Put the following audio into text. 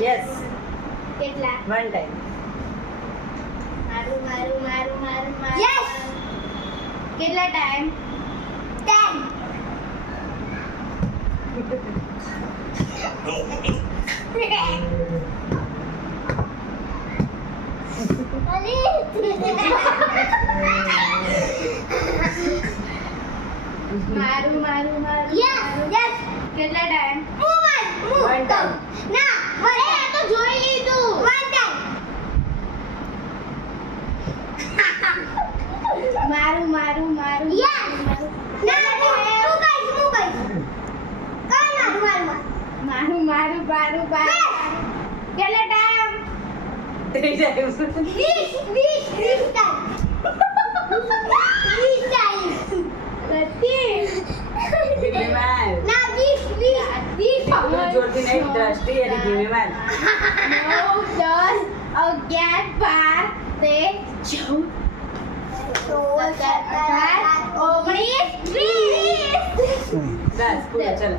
Yes કેટલા? One time મારું. Yes. કેટલા ટાઈમ? 10. મારું. યસ. કેટલા ટાઈમ? વન ટાઈમ ના, આ તો જોઈ લીધું. One time. મારું. યસ. ના, હું કઈશ. મારું. કેટલા time? 3 times 20 time. Give man ના 20 જોરથી નહીં દ્રષ્ટિ અને ગિવ મેન 9, 10, 11, 12, 13, 14, 15, 16, 17, 18, 19, 20. બસ પૂરો ચલો